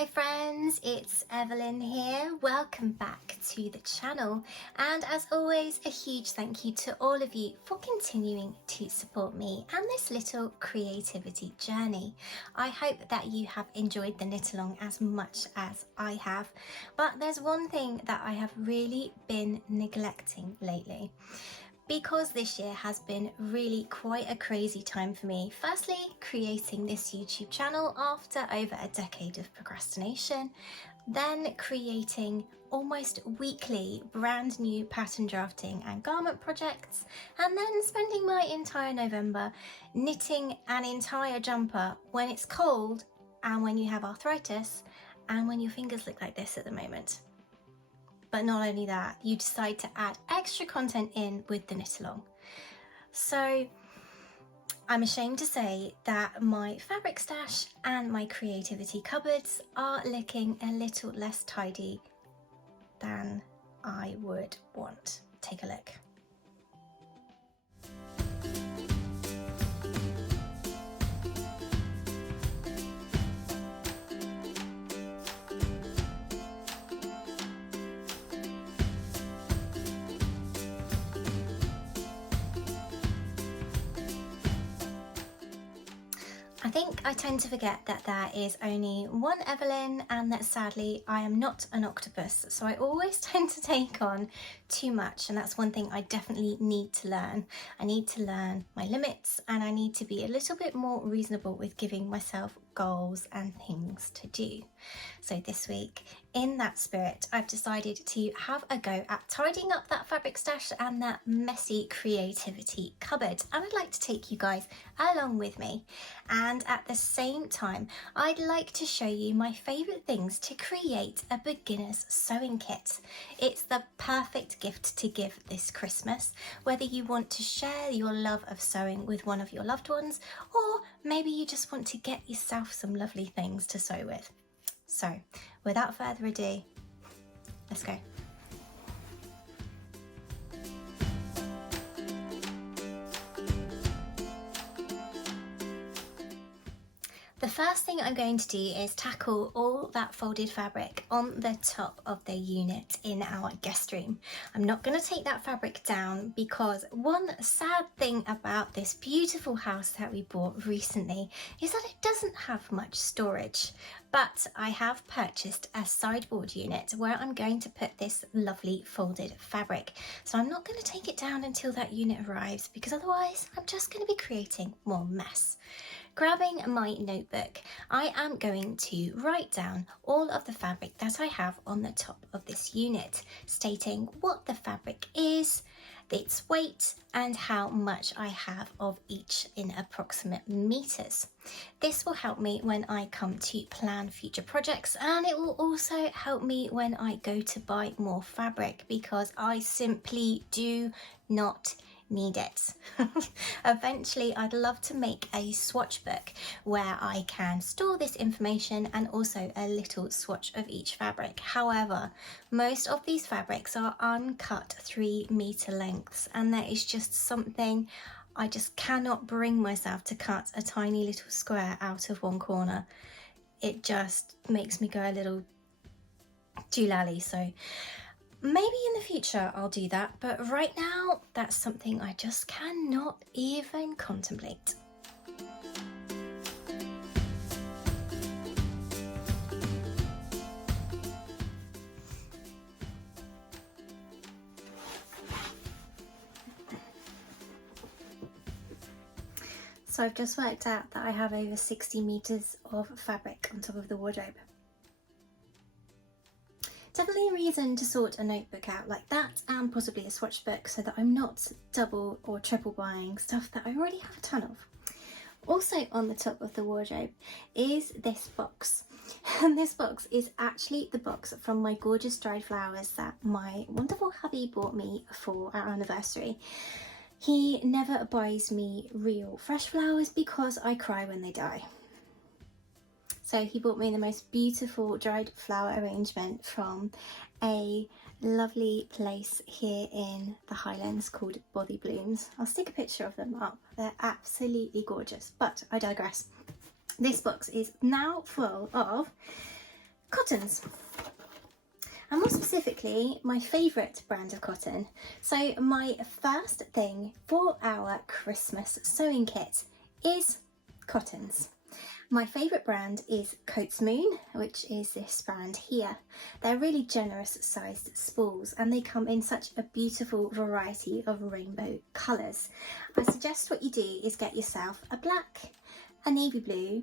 Hi friends, it's Evelyn here. Welcome back to the channel, and as always a huge thank you to all of you for continuing to support me and this little creativity journey. I hope that you have enjoyed the knit along as much as I have, but there's one thing that I have really been neglecting lately. Because this year has been really quite a crazy time for me. Firstly, creating this YouTube channel after over a decade of procrastination, then creating almost weekly brand new pattern drafting and garment projects, and then spending my entire November knitting an entire jumper when it's cold and when you have arthritis and when your fingers look like this at the moment. But not only that, you decide to add extra content in with the knit along. So I'm ashamed to say that my fabric stash and my creativity cupboards are looking a little less tidy than I would want. Take a look. I think I tend to forget that there is only one Evelyn and that sadly I am not an octopus, so I always tend to take on too much, and that's one thing I definitely need to learn. I need to learn my limits, and I need to be a little bit more reasonable with giving myself goals and things to do. So this week, in that spirit, I've decided to have a go at tidying up that fabric stash and that messy creativity cupboard, and I'd like to take you guys along with me. And at the same time, I'd like to show you my favourite things to create a beginner's sewing kit. It's the perfect gift to give this Christmas, whether you want to share your love of sewing with one of your loved ones, or maybe you just want to get yourself some lovely things to sew with. So, without further ado, let's go. The first thing I'm going to do is tackle all that folded fabric on the top of the unit in our guest room. I'm not going to take that fabric down because one sad thing about this beautiful house that we bought recently is that it doesn't have much storage. But I have purchased a sideboard unit where I'm going to put this lovely folded fabric. So I'm not going to take it down until that unit arrives, because otherwise I'm just going to be creating more mess. Grabbing my notebook, I am going to write down all of the fabric that I have on the top of this unit, stating what the fabric is, its weight, and how much I have of each in approximate meters. This will help me when I come to plan future projects, and it will also help me when I go to buy more fabric, because I simply do not need it. Eventually, I'd love to make a swatch book where I can store this information and also a little swatch of each fabric. However, most of these fabrics are uncut 3-meter lengths, and that is just something I just cannot bring myself to cut a tiny little square out of one corner. It just makes me go a little doolally. So maybe in the future I'll do that, but right now that's something I just cannot even contemplate. So I've just worked out that I have over 60 meters of fabric on top of the wardrobe. Definitely a reason to sort a notebook out like that, and possibly a swatch book, so that I'm not double or triple buying stuff that I already have a ton of. Also on the top of the wardrobe is this box, and this box is actually the box from my gorgeous dried flowers that my wonderful hubby bought me for our anniversary. He never buys me real fresh flowers because I cry when they die. So he bought me the most beautiful dried flower arrangement from a lovely place here in the Highlands called Bothy Blooms. I'll stick a picture of them up. They're absolutely gorgeous, but I digress. This box is now full of cottons. And more specifically, my favourite brand of cotton. So my first thing for our Christmas sewing kit is cottons. My favourite brand is Coats Moon, which is this brand here. They're really generous sized spools and they come in such a beautiful variety of rainbow colours. I suggest what you do is get yourself a black, a navy blue,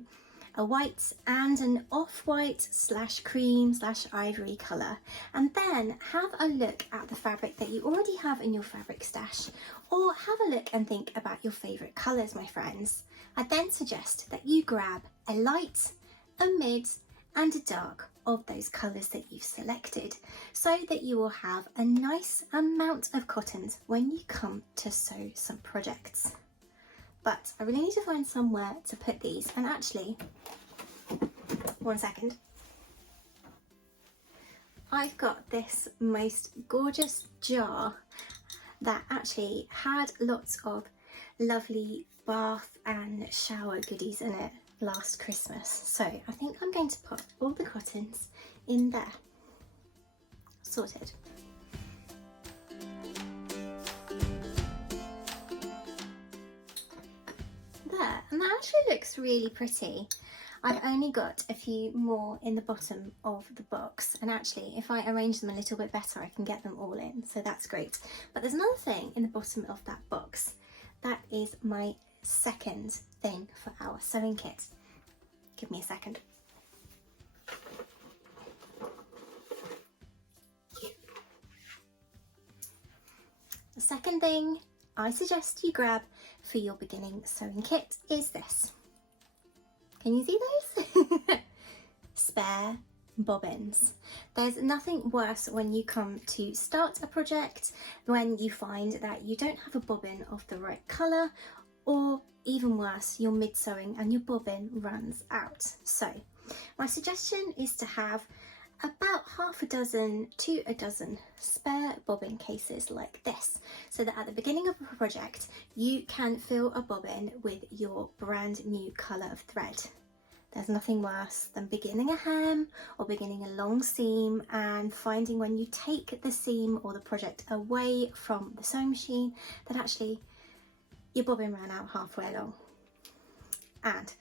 a white and an off-white / cream / ivory colour, and then have a look at the fabric that you already have in your fabric stash, or have a look and think about your favourite colours, my friends. I then suggest that you grab a light, a mid and a dark of those colours that you've selected, so that you will have a nice amount of cottons when you come to sew some projects. But I really need to find somewhere to put these, and actually, one second, I've got this most gorgeous jar that actually had lots of lovely bath and shower goodies in it last Christmas. So I think I'm going to put all the cottons in there. Sorted. There, and that actually looks really pretty. I've only got a few more in the bottom of the box, and actually if I arrange them a little bit better I can get them all in, so that's great. But there's another thing in the bottom of that box. That is my second thing for our sewing kit. Give me a second. The second thing I suggest you grab for your beginning sewing kit is this. Can you see those? Spare bobbins. There's nothing worse when you come to start a project when you find that you don't have a bobbin of the right colour, or even worse, you're mid-sewing and your bobbin runs out. So my suggestion is to have about half a dozen to a dozen spare bobbin cases like this, so that at the beginning of a project you can fill a bobbin with your brand new colour of thread. There's nothing worse than beginning a hem or beginning a long seam and finding when you take the seam or the project away from the sewing machine that actually your bobbin ran out halfway along. And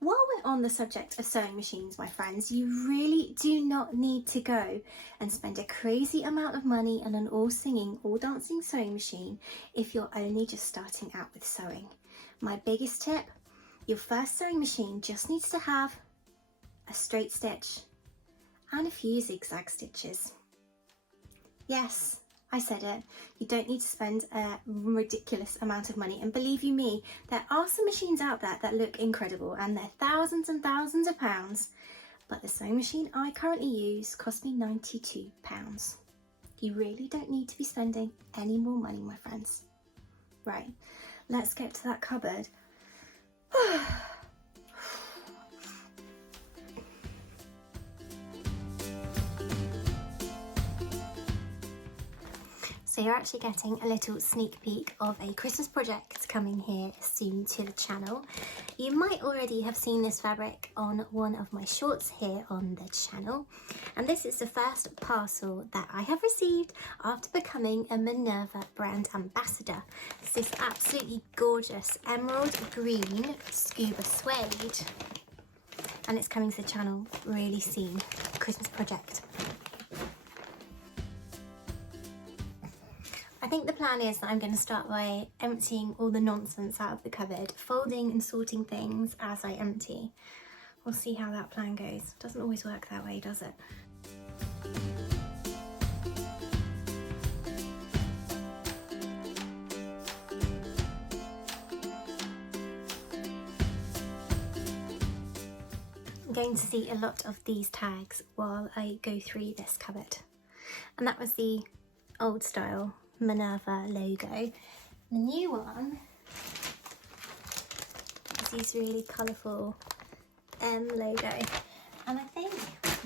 while we're on the subject of sewing machines, my friends, you really do not need to go and spend a crazy amount of money on an all-singing, all-dancing sewing machine if you're only just starting out with sewing. My biggest tip, your first sewing machine just needs to have a straight stitch and a few zigzag stitches. Yes, I said it, you don't need to spend a ridiculous amount of money, and believe you me, there are some machines out there that look incredible and they're thousands and thousands of pounds, but the sewing machine I currently use cost me £92. You really don't need to be spending any more money, my friends. Right, let's get to that cupboard. So you're actually getting a little sneak peek of a Christmas project coming here soon to the channel. You might already have seen this fabric on one of my shorts here on the channel. And this is the first parcel that I have received after becoming a Minerva brand ambassador. It's this absolutely gorgeous emerald green scuba suede. And it's coming to the channel really soon, Christmas project. I think the plan is that I'm going to start by emptying all the nonsense out of the cupboard, folding and sorting things as I empty. We'll see how that plan goes. Doesn't always work that way, does it? I'm going to see a lot of these tags while I go through this cupboard. And that was the old style Minerva logo. The new one is these really colourful M logo, and I think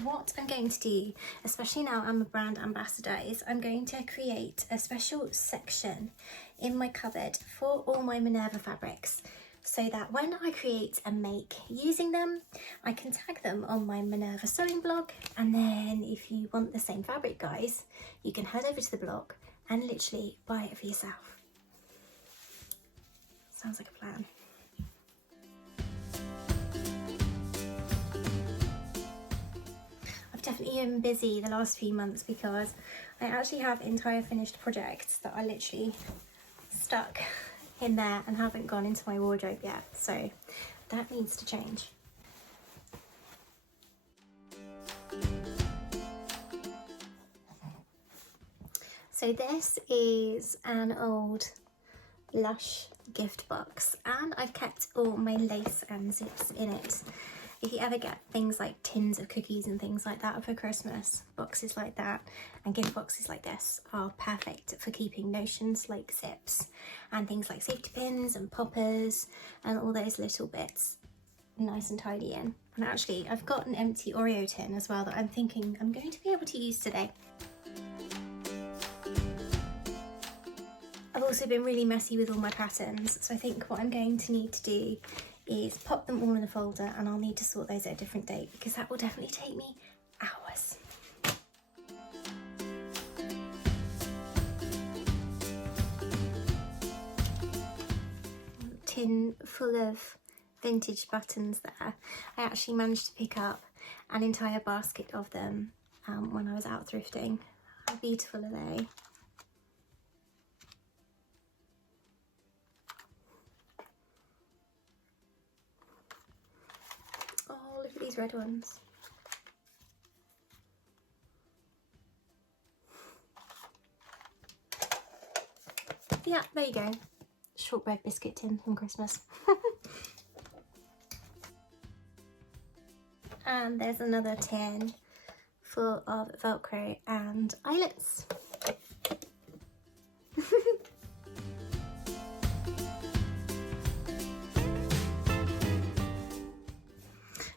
what I'm going to do, especially now I'm a brand ambassador, is I'm going to create a special section in my cupboard for all my Minerva fabrics, so that when I create a make using them, I can tag them on my Minerva sewing blog. And then if you want the same fabric, guys, you can head over to the blog and literally buy it for yourself. Sounds like a plan. I've definitely been busy the last few months because I actually have entire finished projects that are literally stuck in there and haven't gone into my wardrobe yet, so that needs to change. So this is an old Lush gift box, and I've kept all my lace and zips in it. If you ever get things like tins of cookies and things like that for Christmas, boxes like that and gift boxes like this are perfect for keeping notions like zips and things like safety pins and poppers and all those little bits nice and tidy in. And actually I've got an empty Oreo tin as well that I'm thinking I'm going to be able to use today. I've also been really messy with all my patterns, so I think what I'm going to need to do is pop them all in a folder, and I'll need to sort those at a different date because that will definitely take me hours. Tin full of vintage buttons there. I actually managed to pick up an entire basket of them when I was out thrifting. How beautiful are they? Oh, look at these red ones. Yeah, there you go. Shortbread biscuit tin from Christmas. And there's another tin full of Velcro and eyelets.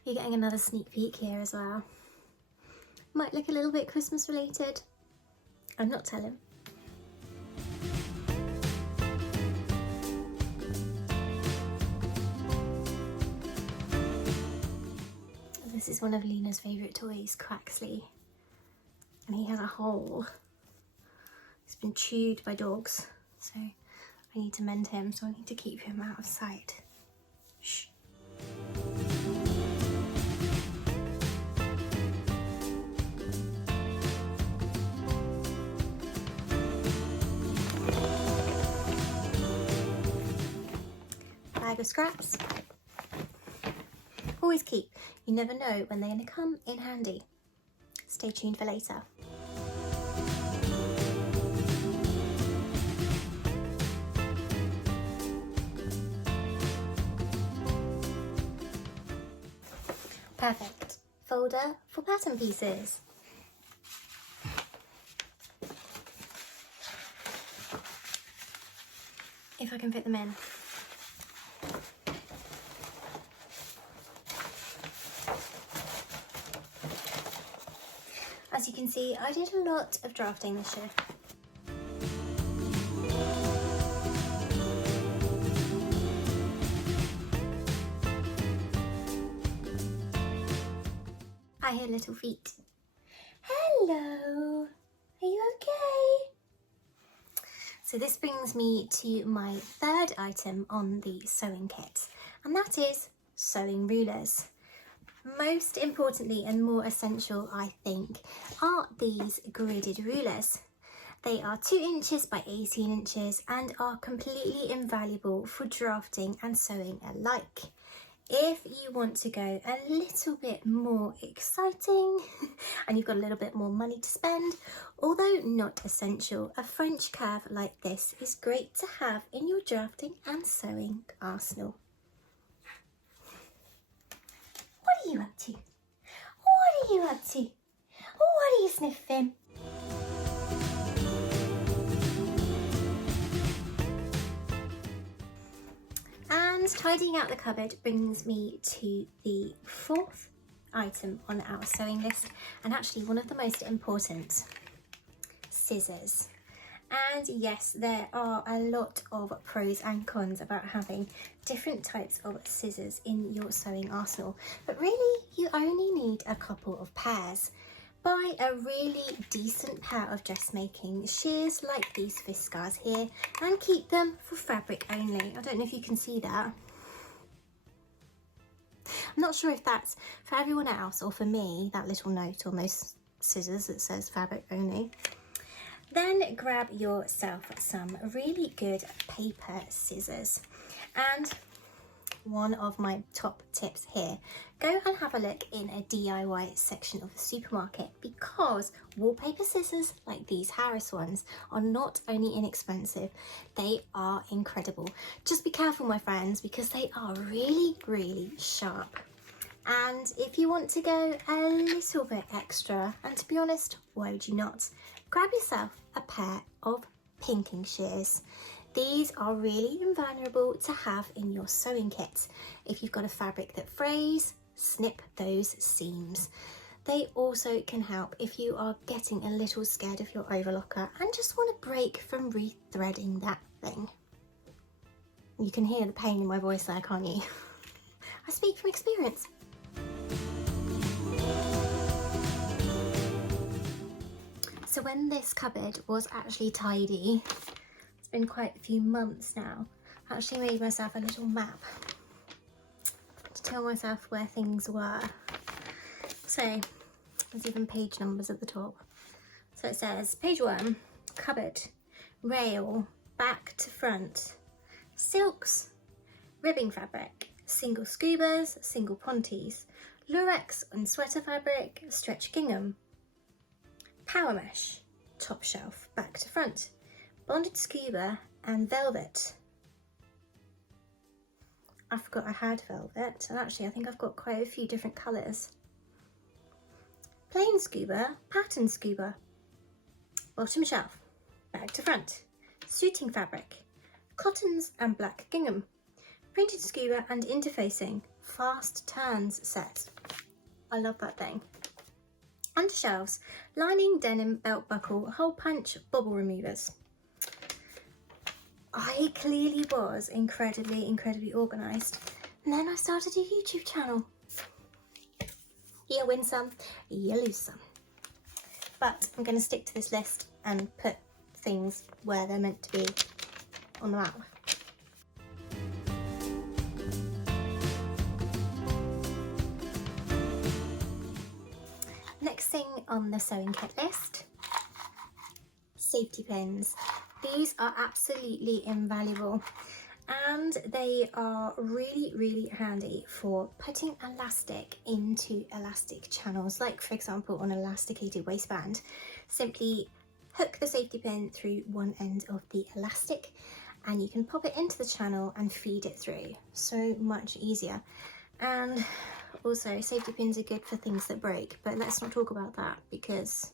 You're getting another sneak peek here as well. Might look a little bit Christmas related. I'm not telling. This is one of Luna's favourite toys, Quaxley. And he has a hole. He's been chewed by dogs, so I need to mend him, so I need to keep him out of sight. Shh. Bag of scraps. Always keep. You never know when they're going to come in handy. Stay tuned for later. Perfect. Folder for pattern pieces. If I can fit them in. As you can see, I did a lot of drafting this year. I hear little feet. Hello, are you okay? So this brings me to my third item on the sewing kit, and that is sewing rulers. Most importantly and more essential, I think, are these gridded rulers. They are 2 inches by 18 inches and are completely invaluable for drafting and sewing alike. If you want to go a little bit more exciting and you've got a little bit more money to spend, although not essential, a French curve like this is great to have in your drafting and sewing arsenal. What are you up to? What are you up to? What are you sniffing? And tidying out the cupboard brings me to the 4th item on our sewing list, and actually one of the most important, scissors. And yes, there are a lot of pros and cons about having different types of scissors in your sewing arsenal, but really you only need a couple of pairs. Buy a really decent pair of dressmaking shears like these Fiskars here and keep them for fabric only. I don't know if you can see that. I'm not sure if that's for everyone else or for me, that little note on those scissors that says fabric only. Then grab yourself some really good paper scissors, and one of my top tips here, go and have a look in a DIY section of the supermarket, because wallpaper scissors like these Harris ones are not only inexpensive, they are incredible. Just be careful, my friends, because they are really sharp. And if you want to go a little bit extra, and to be honest, why would you not? Grab yourself a pair of pinking shears. These are really invulnerable to have in your sewing kit. If you've got a fabric that frays, snip those seams. They also can help if you are getting a little scared of your overlocker and just want a break from rethreading that thing. You can hear the pain in my voice there, can't you? I speak from experience. So when this cupboard was actually tidy, it's been quite a few months now, I actually made myself a little map to tell myself where things were. So there's even page numbers at the top. So it says page 1, cupboard, rail, back to front, silks, ribbing fabric, single scubas, single ponties, lurex and sweater fabric, stretch gingham, power mesh, top shelf, back to front, bonded scuba and velvet. I forgot I had velvet, and actually I think I've got quite a few different colours. Plain scuba, pattern scuba, bottom shelf, back to front, suiting fabric, cottons and black gingham, printed scuba and interfacing, fast turns set. I love that thing. Under shelves, lining, denim, belt buckle, hole punch, bobble removers. I clearly was incredibly organised, and then I started a YouTube channel. You win some, you lose some. But I'm going to stick to this list and put things where they're meant to be on the map. Next thing on the sewing kit list, safety pins. These are absolutely invaluable, and they are really handy for putting elastic into elastic channels, like for example on an elasticated waistband. Simply hook the safety pin through one end of the elastic and you can pop it into the channel and feed it through. So much easier. And also safety pins are good for things that break, but let's not talk about that because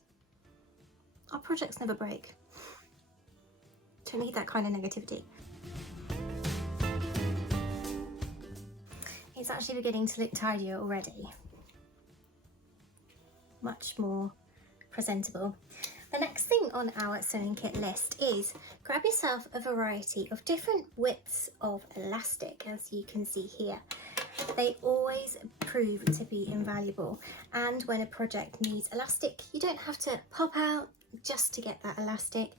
our projects never break. Don't need that kind of negativity. It's actually beginning to look tidier already. Much more presentable. The next thing on our sewing kit list is grab yourself a variety of different widths of elastic, as you can see here. They always prove to be invaluable, and when a project needs elastic, you don't have to pop out just to get that elastic.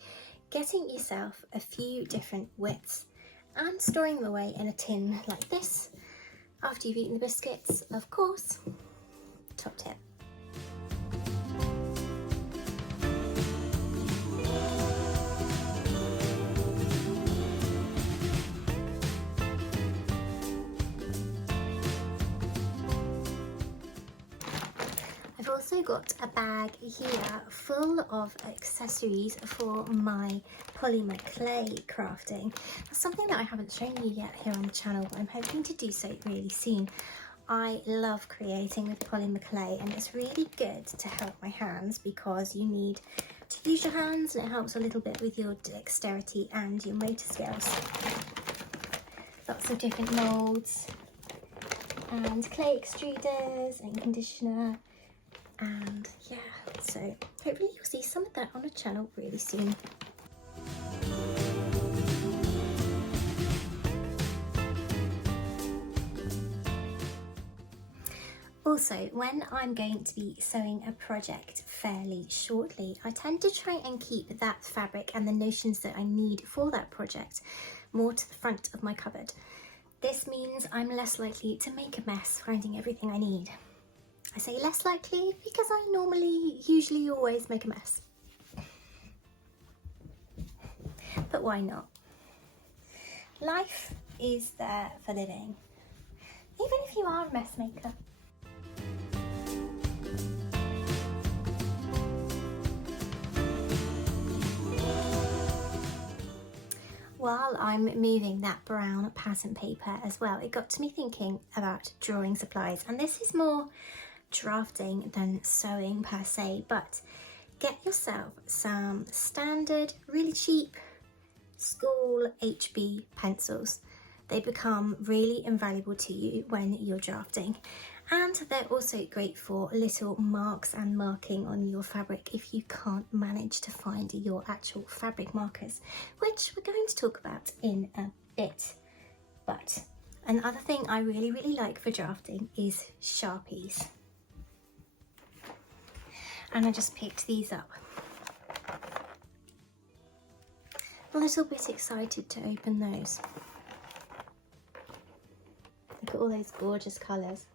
Getting yourself a few different widths and storing them away in a tin like this after you've eaten the biscuits, of course, top tip. I've also got a bag here full of accessories for my polymer clay crafting. That's something that I haven't shown you yet here on the channel, but I'm hoping to do so really soon. I love creating with polymer clay, and it's really good to help my hands because you need to use your hands, and it helps a little bit with your dexterity and your motor skills. Lots of different moulds and clay extruders and conditioner. And yeah, so hopefully you'll see some of that on the channel really soon. Also, when I'm going to be sewing a project fairly shortly, I tend to try and keep that fabric and the notions that I need for that project more to the front of my cupboard. This means I'm less likely to make a mess finding everything I need. I say less likely because I usually always make a mess. But why not? Life is there for living, even if you are a mess maker. While I'm moving that brown pattern paper as well, it got to me thinking about drawing supplies, and this is more drafting than sewing per se, but get yourself some standard, really cheap school HB pencils. They become really invaluable to you when you're drafting, and they're also great for little marks and marking on your fabric if you can't manage to find your actual fabric markers, which we're going to talk about in a bit. But another thing I really like for drafting is Sharpies, and I just picked these up. A little bit excited to open those. Look at all those gorgeous colours.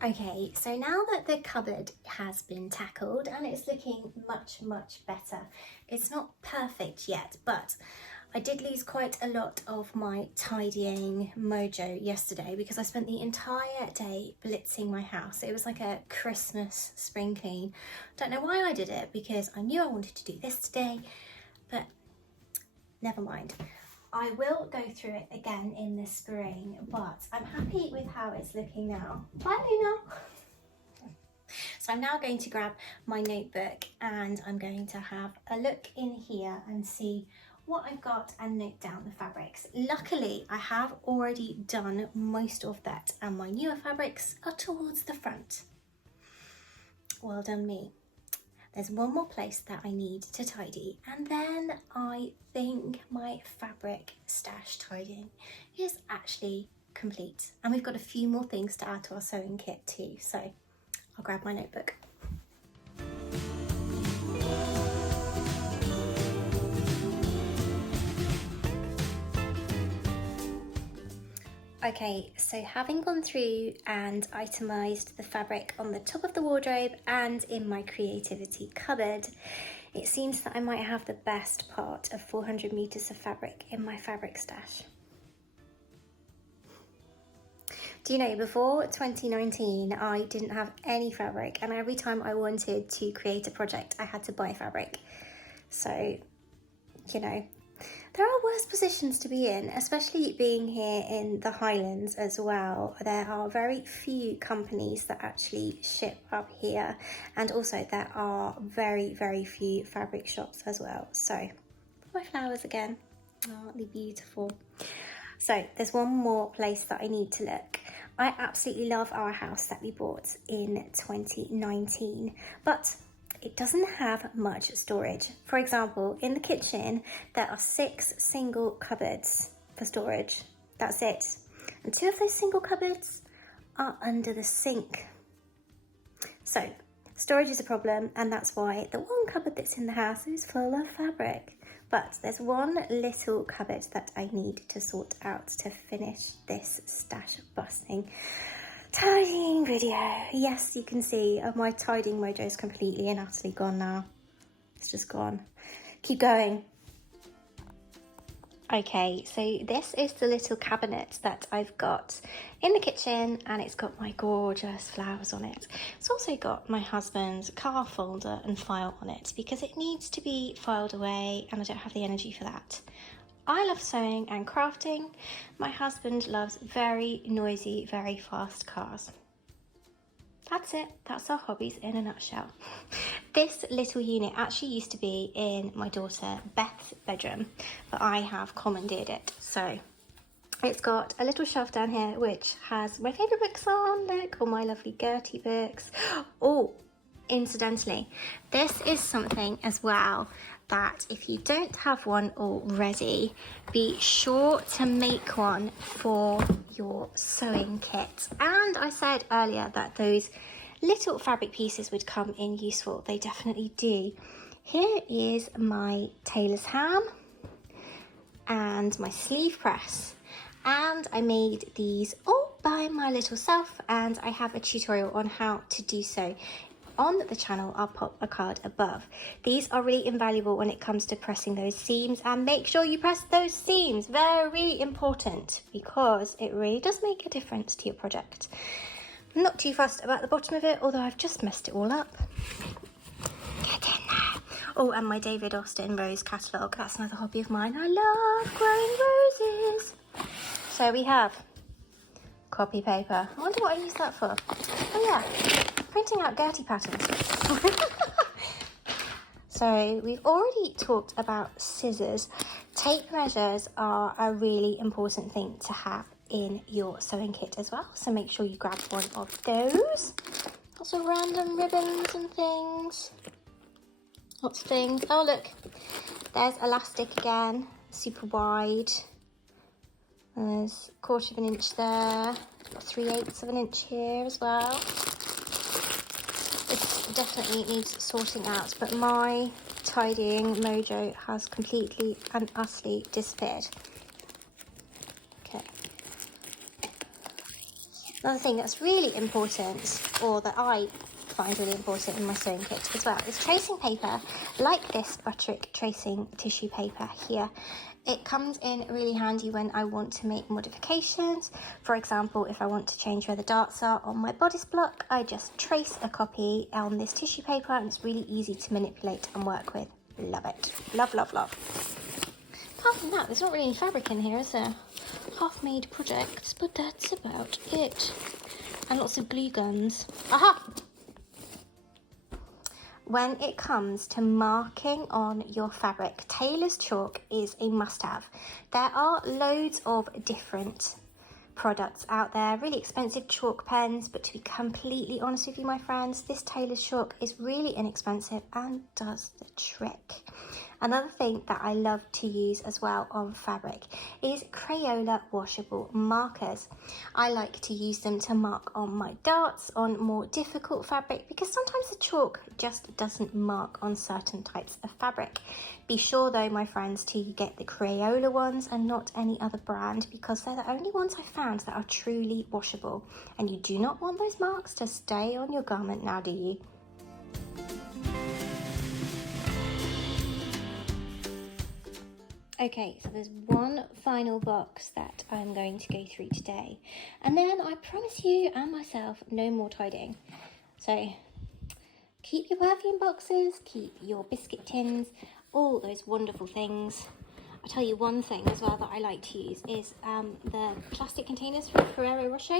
Okay, so now that the cupboard has been tackled and it's looking much better, it's not perfect yet, but I did lose quite a lot of my tidying mojo yesterday because I spent the entire day blitzing my house. It was like a Christmas spring clean. Don't know why I did it because I knew I wanted to do this today, but never mind. I will go through it again in the spring, but I'm happy with how it's looking now. Bye, Luna! So I'm now going to grab my notebook and I'm going to have a look in here and see what I've got and note down the fabrics. Luckily, I have already done most of that and my newer fabrics are towards the front. Well done me. There's one more place that I need to tidy, and then I think my fabric stash tidying is actually complete. And we've got a few more things to add to our sewing kit too, so I'll grab my notebook. Okay, so having gone through and itemised the fabric on the top of the wardrobe and in my creativity cupboard, it seems that I might have the best part of 400 metres of fabric in my fabric stash. Do you know, before 2019, I didn't have any fabric, and every time I wanted to create a project, I had to buy fabric. So, you know, there are worse positions to be in, especially being here in the Highlands as well. There are very few companies that actually ship up here, and also there are very few fabric shops as well. So, my flowers again, oh, they're beautiful. So there's one more place that I need to look. I absolutely love our house that we bought in 2019, but it doesn't have much storage. For example, in the kitchen, there are 6 single cupboards for storage. That's it. And 2 of those single cupboards are under the sink. So, storage is a problem, and that's why the one cupboard that's in the house is full of fabric. But there's one little cupboard that I need to sort out to finish this stash busting tidying video. Yes, you can see my tidying mojo is completely and utterly gone now. It's just gone. Keep going. Okay, so this is the little cabinet that I've got in the kitchen, and it's got my gorgeous flowers on it. It's also got my husband's car folder and file on it because it needs to be filed away and I don't have the energy for that. I love sewing and crafting. My husband loves very noisy, very fast cars. that's it. That's our hobbies in a nutshell. This little unit actually used to be in my daughter Beth's bedroom, but I have commandeered it. So it's got a little shelf down here which has my favourite books on. Look, all my lovely Gertie books. Oh, incidentally, this is something as well that if you don't have one already, be sure to make one for your sewing kit. And I said earlier that those little fabric pieces would come in useful. They definitely do. Here is my tailor's ham and my sleeve press. And I made these all by my little self, and I have a tutorial on how to do so on the channel. I'll pop a card above. These are really invaluable when it comes to pressing those seams, and make sure you press those seams. Very important, because it really does make a difference to your project. I'm not too fussed about the bottom of it, although I've just messed it all up. Get in there. Oh, and my David Austin rose catalogue. That's another hobby of mine. I love growing roses. So we have copy paper. I wonder what I use that for. Oh yeah, printing out Gertie patterns. So we've already talked about scissors. Tape measures are a really important thing to have in your sewing kit as well. So make sure you grab one of those. Lots of random ribbons and things. Lots of things. Oh look, there's elastic again, super wide. There's 1/4 of an inch there, 3/8 of an inch here as well. This definitely needs sorting out, but my tidying mojo has completely and utterly disappeared. Okay. Another thing that's really important, or that I find really important in my sewing kit as well, is tracing paper like this Butterick tracing tissue paper here. It comes in really handy when I want to make modifications. For example, if I want to change where the darts are on my bodice block, I just trace a copy on this tissue paper, and it's really easy to manipulate and work with. Love it. Love, love, love. Apart from that, there's not really any fabric in here, is there? Half-made projects, but that's about it. And lots of glue guns. Aha! When it comes to marking on your fabric, tailor's chalk is a must-have. There are loads of different products out there, really expensive chalk pens, but to be completely honest with you, my friends, this tailor's chalk is really inexpensive and does the trick. Another thing that I love to use as well on fabric is Crayola washable markers. I like to use them to mark on my darts on more difficult fabric, because sometimes the chalk just doesn't mark on certain types of fabric. Be sure though, my friends, to get the Crayola ones and not any other brand, because they're the only ones I've found that are truly washable, and you do not want those marks to stay on your garment now, do you? Okay, so there's one final box that I'm going to go through today, and then I promise you and myself no more tidying. So keep your perfume boxes, keep your biscuit tins, all those wonderful things. I'll tell you one thing as well that I like to use is the plastic containers from Ferrero Rocher.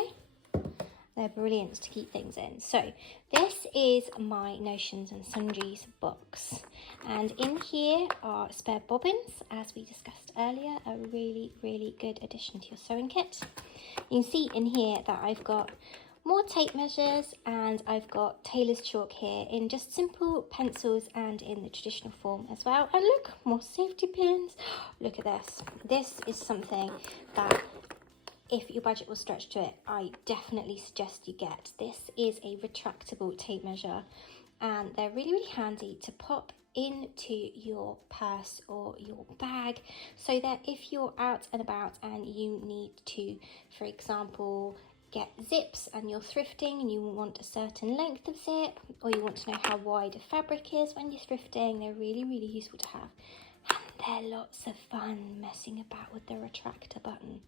They're brilliant to keep things in. So this is my Notions and Sundries box, and in here are spare bobbins, as we discussed earlier, a really, really good addition to your sewing kit. You can see in here that I've got more tape measures, and I've got tailor's chalk here in just simple pencils and in the traditional form as well. And look, more safety pins. Look at this. This is something that, if your budget will stretch to it, I definitely suggest you get. This is a retractable tape measure, and they're really, really handy to pop into your purse or your bag, so that if you're out and about and you need to, for example, get zips and you're thrifting and you want a certain length of zip, or you want to know how wide a fabric is when you're thrifting, they're really, really useful to have. And they're lots of fun messing about with the retractor button.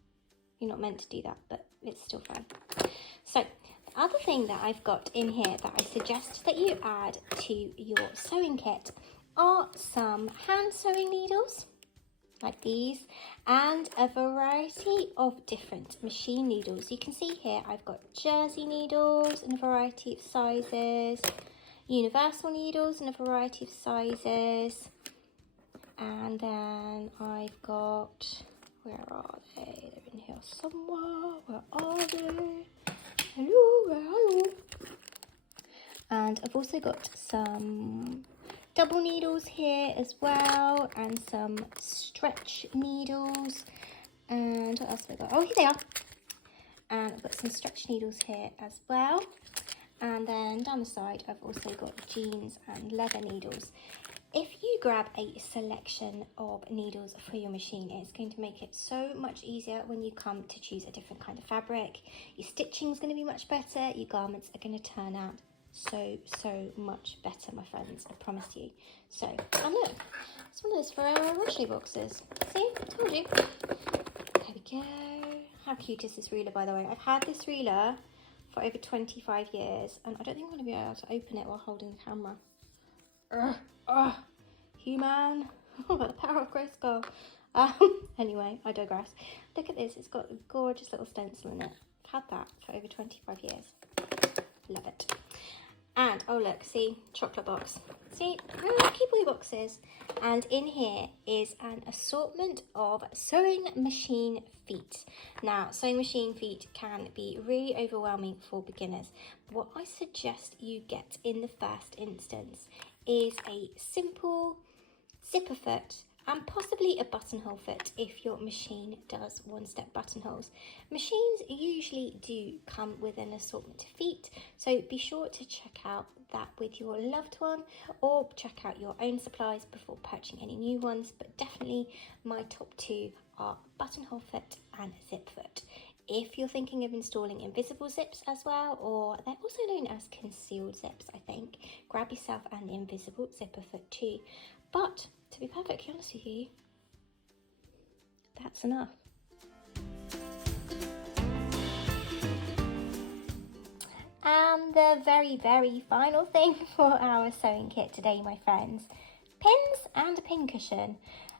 You're not meant to do that, but it's still fun. So the other thing that I've got in here that I suggest that you add to your sewing kit are some hand sewing needles. like these, and a variety of different machine needles. You can see here I've got jersey needles in a variety of sizes, universal needles in a variety of sizes, and then I've got, where are they? They're in here somewhere. Where are they? Hello, where are you? And I've also got some double needles here as well, and some stretch needles. And what else have I got? Oh, here they are. And I've got some stretch needles here as well. And then down the side, I've also got jeans and leather needles. If you grab a selection of needles for your machine, it's going to make it so much easier when you come to choose a different kind of fabric. Your stitching is going to be much better. Your garments are going to turn out so much better, my friends, I promise you. So, and look, it's one of those Ferrero Rocher boxes. See, I told you. There we go. How cute is this ruler, by the way? I've had this ruler for over 25 years, and I don't think I'm going to be able to open it while holding the camera. Human. Oh, the power of Grayskull. Anyway, I digress. Look at this. It's got a gorgeous little stencil in it. I've had that for over 25 years. Love it. And, oh look, see, chocolate box. See, keep all your boxes. And in here is an assortment of sewing machine feet. Now, sewing machine feet can be really overwhelming for beginners. What I suggest you get in the first instance is a simple zipper foot and possibly a buttonhole foot if your machine does one-step buttonholes. Machines usually do come with an assortment of feet, so be sure to check out that with your loved one, or check out your own supplies before purchasing any new ones. But definitely my top two are buttonhole foot and zip foot. If you're thinking of installing invisible zips as well, or they're also known as concealed zips, I think, grab yourself an invisible zipper foot too. But to be perfectly honest with you, that's enough. And the very final thing for our sewing kit today, my friends, pins and a pin cushion.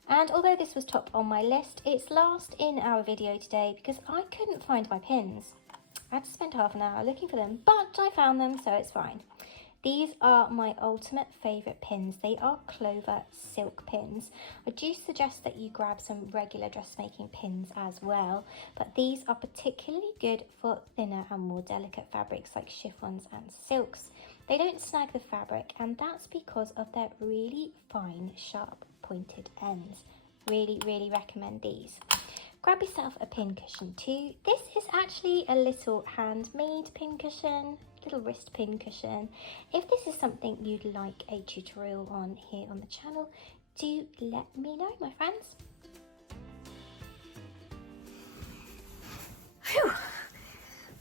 And although this was top on my list, it's last in our video today because I couldn't find my pins. I had to spend half an hour looking for them, but I found them, so it's fine. These are my ultimate favourite pins. They are Clover silk pins. I do suggest that you grab some regular dressmaking pins as well, but these are particularly good for thinner and more delicate fabrics like chiffons and silks. They don't snag the fabric, and that's because of their really fine, sharp, pointed ends. Really recommend these. Grab yourself a pin cushion too. This is actually a little handmade pin cushion, little wrist pin cushion. If this is something you'd like a tutorial on here on the channel, do let me know, my friends. Whew.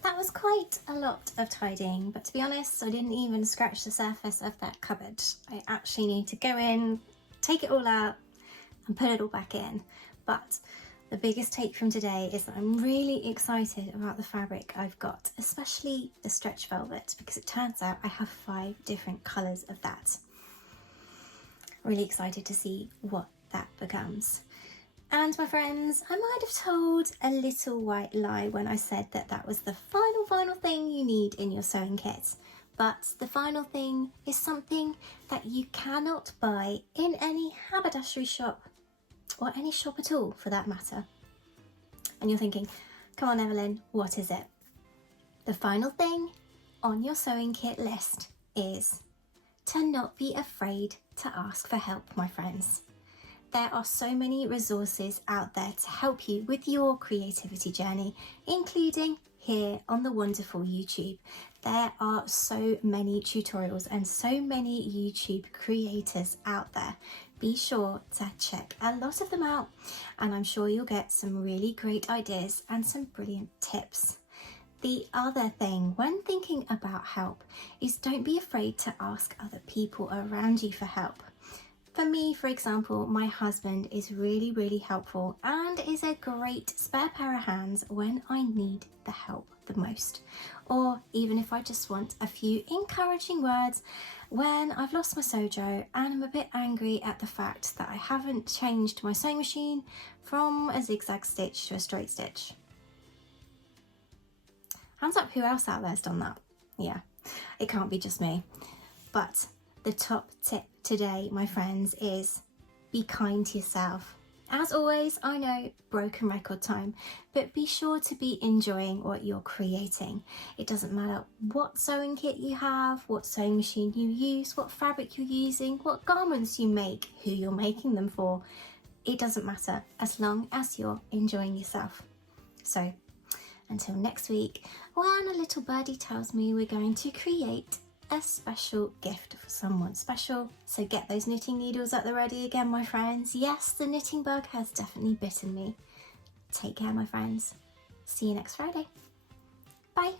That was quite a lot of tidying, but to be honest, I didn't even scratch the surface of that cupboard. I actually need to go in, take it all out and put it all back in. But the biggest take from today is that I'm really excited about the fabric I've got, especially the stretch velvet, because it turns out I have 5 different colours of that. Really excited to see what that becomes. And my friends, I might have told a little white lie when I said that that was the final thing you need in your sewing kit. But the final thing is something that you cannot buy in any haberdashery shop, or any shop at all for that matter. And you're thinking, come on Evelyn, what is it? The final thing on your sewing kit list is to not be afraid to ask for help, my friends. There are so many resources out there to help you with your creativity journey, including here on the wonderful YouTube. There are so many tutorials and so many YouTube creators out there. Be sure to check a lot of them out, and I'm sure you'll get some really great ideas and some brilliant tips. The other thing when thinking about help is don't be afraid to ask other people around you for help. For me, for example, my husband is really helpful and is a great spare pair of hands when I need the help the most. Or even if I just want a few encouraging words when I've lost my sojo and I'm a bit angry at the fact that I haven't changed my sewing machine from a zigzag stitch to a straight stitch. Hands up, who else out there's done that? Yeah, it can't be just me. But the top tip today, my friends, is be kind to yourself. As always, I know, broken record time, but be sure to be enjoying what you're creating. It doesn't matter what sewing kit you have, what sewing machine you use, what fabric you're using, what garments you make, who you're making them for. It doesn't matter as long as you're enjoying yourself. So until next week, when a little birdie tells me we're going to create a special gift for someone special. So get those knitting needles at the ready again, my friends. Yes, the knitting bug has definitely bitten me. Take care, my friends. See you next Friday. Bye.